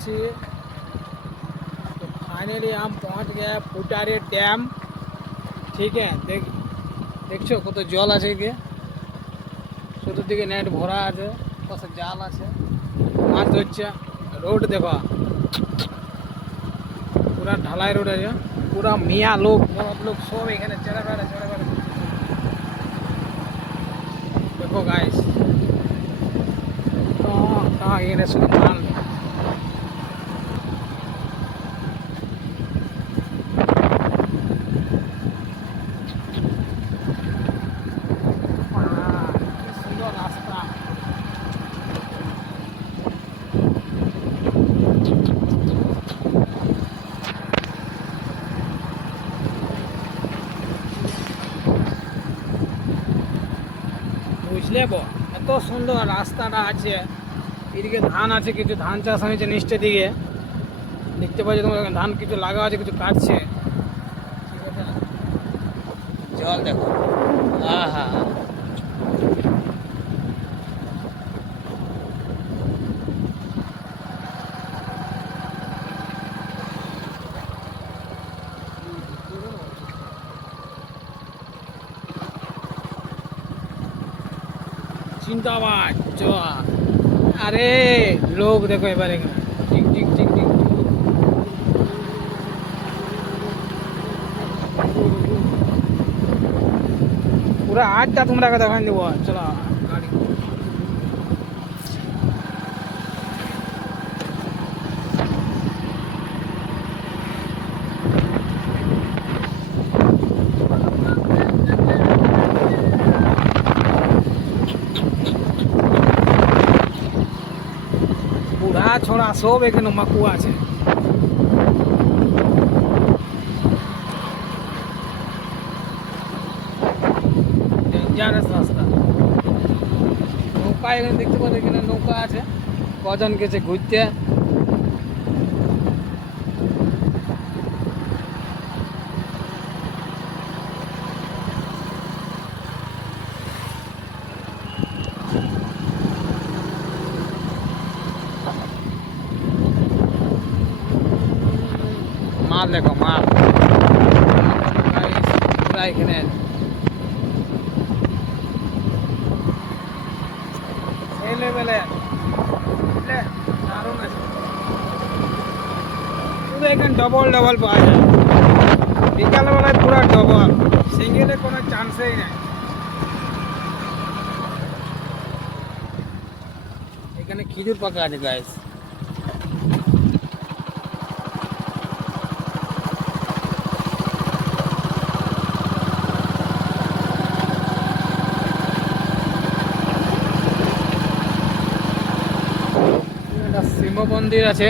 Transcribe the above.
যাচ্ছি। तो फाइनली हम पहुंच गए फुटारे डैम। ठीक है, দেখছো কত জল আছে, গিয়ে চতুর্দিকে নেট ভরা আছে, পাশে জাল আছে, মাছ ধরছে। रोड देखो, पूरा ढलाई रोड है, पूरा मियाँ लोग सब এখানে চড়ে বেড়ে। देखो गाइस, कहाँ এখানে শুধু ধান। কি সুন্দর রাস্তা। বুঝলে এত সুন্দর রাস্তাটা আছে। এদিকে ধান আছে, কিছু ধান চাষ হয়েছে নিচের দিকে, দেখতে পাচ্ছি তোমার ধান কিছু লাগা আছে, কিছু কাটছে। ঠিক আছে, জল দেখো, হ্যাঁ, চিন্তাবাদ আরে লোক দেখো এবারে ঠিক ঠিক ঠিক ঠিক পুরো আটটা তোমরা দেখান দেবো। চলো গাড়ি বুড়া ছোড়া সব এখানে মাকু আছে। ডেঞ্জারাস রাস্তা। নৌকা এখানে দেখতে পাচ্ছি, এখানে নৌকা আছে, কজন গেছে ঘুরতে। মাল দেখো, মাল পুরা এখানে এই লেভেলে দারুণ আছে। পুরো এখানে ডবল পাওয়া যায়, বিকালবেলায় পুরো ডবল, সিঙ্গেলে কোনো চান্সই নেই। এখানে খিজুর পাকা আছে গাইস। শিব মন্দির আছে।